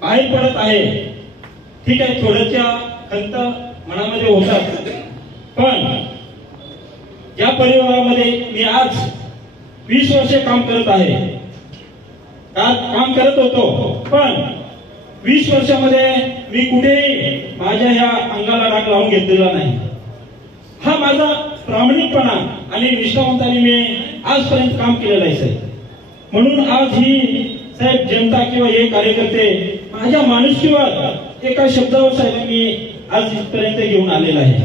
बाहेर पडत आहे। ठीक आहे, थोड्याच्या खंत मनामध्ये होतात, पण या परिवारामध्ये मी आज 20 वर्षे काम करत आहे, काम करत होतो, पण 20 वर्षामध्ये मी कुठेही माझ्या ह्या अंगाला डाग लावून घेतलेला नाही। हा माझा प्रामाणिकपणा आणि निष्ठावंताने मी आजपर्यंत काम केलेलं आहे साहेब। म्हणून आज ही साहेब जनता किंवा हे कार्यकर्ते माझ्या माणुसकीवर एका शब्दावर साहेब मी आज इथपर्यंत घेऊन आलेला आहे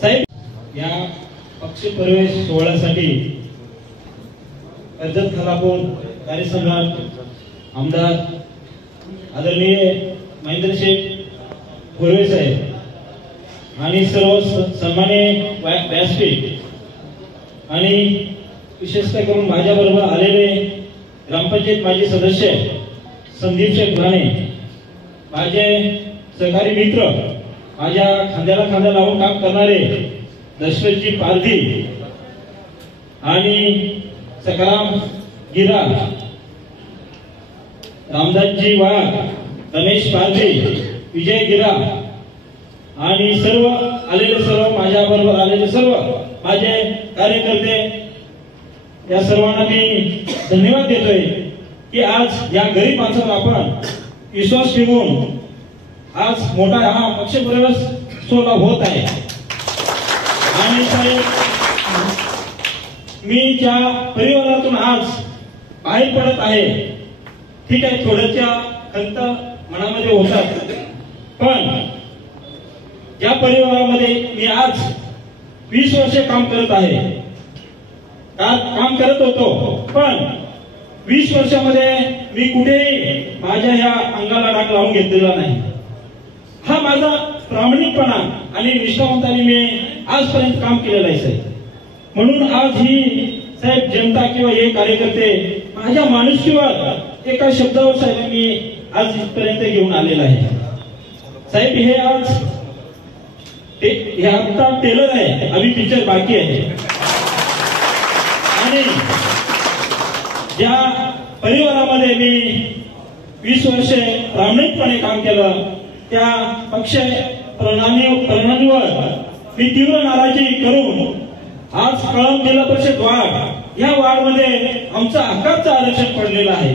साहेब। या पक्ष प्रवेश सोहळ्यासाठी कर्जत खालापूर कार्यसम्राट आमदार आदरणीय महेंद्र शेठ भोरवे साहेब आणि सर्व सन्माननीय व्यासपीठ आणि विशेषतः करून माझ्याबरोबर आलेले ग्रामपंचायत माजी सदस्य संदीप शेठ राणे, माझे सहकारी मित्र, माझ्या खांद्याला खांदा लावून काम करणारे दशरथजी पारधी आणि सकाराम गिरा, रामदासजी वाघ, रमेश पारधी, विजय गिरा आणि सर्व आलेले, सर्व माझ्या बरोबर आलेले सर्व माझे कार्यकर्ते, या सर्वांना मी धन्यवाद देतोय की आज या गरीब माणसावर आपण विश्वास ठेवून आज मोठा हा पक्ष प्रवेश सोहळा होत आहे। आणि साहेब, मी ज्या परिवारातून आज बाहेर पडत आहे, ठीक आहे, थोड्याच्या खंत मनामध्ये होतात, पण या परिवारामध्ये मी आज 20 वर्षे काम करत आहे, काम करत होतो, पण 20 वर्षामध्ये मी कुठेही माझ्या ह्या अंगाला डाग लावून घेतलेला नाही। हा माझा प्रामाणिकपणा आणि निष्ठावंताने मी आजपर्यंत काम केलेलं आहे साहेब। म्हणून आज ही साहेब जनता किंवा हे कार्यकर्ते माझ्या माणुसकीवर एका शब्दावर साहेब मी आज इथपर्यंत घेऊन आलेला आहे साहेब। हे आज हे आता टेलर आहे, अभी पिक्चर बाकी आहे। आणि ज्या परिवारामध्ये मी 20 वर्षे प्रामाणिकपणे काम केलं, त्या पक्ष प्रणालीवर मी तीव्र नाराजी करून आज कळंब जिल्हा परिषद वार्ड या वार्डमध्ये आमचं हक्काचं आरक्षण पडलेलं आहे।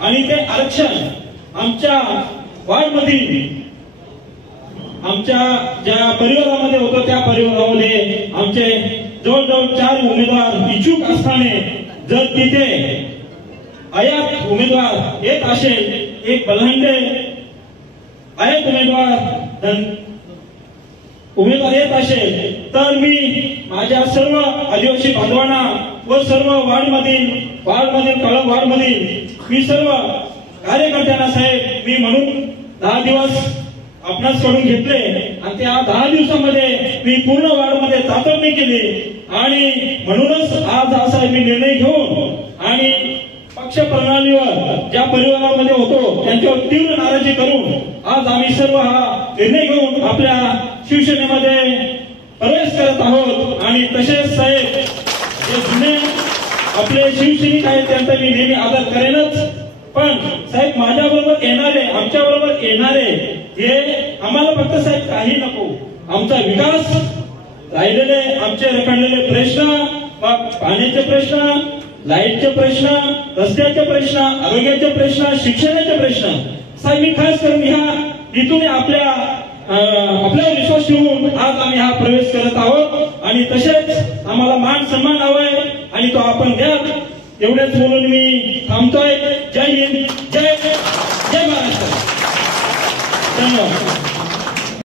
आणि ते आरक्षण आमच्या वार्डमधील आमच्या ज्या परिवारामध्ये होतं त्या परिवारामध्ये आमचे जवळजवळ 4 उमेदवार इच्छुक असताना जर तिथे आयात उमेदवार येत असेल, एक बलहंडे आयात उमेदवार येत असेल, तर मी माझ्या सर्व आदिवासी बांधवांना व सर्व वार्डमधील कळंब वार्डमधील मी सर्व कार्यकर्त्यांना साहेब मी म्हणून 10 दिवस आपणास कडून घेतले आणि त्या 10 दिवसामध्ये मी पूर्ण वार्डमध्ये चाचपणी केली। आणि म्हणूनच आज असा मी निर्णय घेऊन आणि पक्ष प्रणालीवर ज्या परिवारामध्ये होतो त्यांच्यावर तीव्र नाराजी करून आज आम्ही सर्व हा निर्णय घेऊन आपल्या शिवसेनेमध्ये प्रवेश करत आहोत। आणि तसेच साहेब, जे जुने आपले शिवसैनिक आहेत त्यांचा मी नेहमी आदर करेनच, पण साहेब माझ्याबरोबर येणारे, आमच्या बरोबर येणारे हे आम्हाला फक्त साहेब काही नको, आमचा विकास राहिलेले आमचे रखडलेले प्रश्न, पाण्याचे प्रश्न, लाईटचे प्रश्न, रस्त्याचे प्रश्न, आरोग्याचे प्रश्न, शिक्षणाचे प्रश्न साहेब मी खास करून ह्या इथून आपल्यावर विश्वास ठेवून आज आम्ही हा प्रवेश करत आहोत। आणि तसेच आम्हाला मान सन्मान हवाय आणि तो आपण द्या, एवढेच बोलून मी थांबतोय। जय हिंद।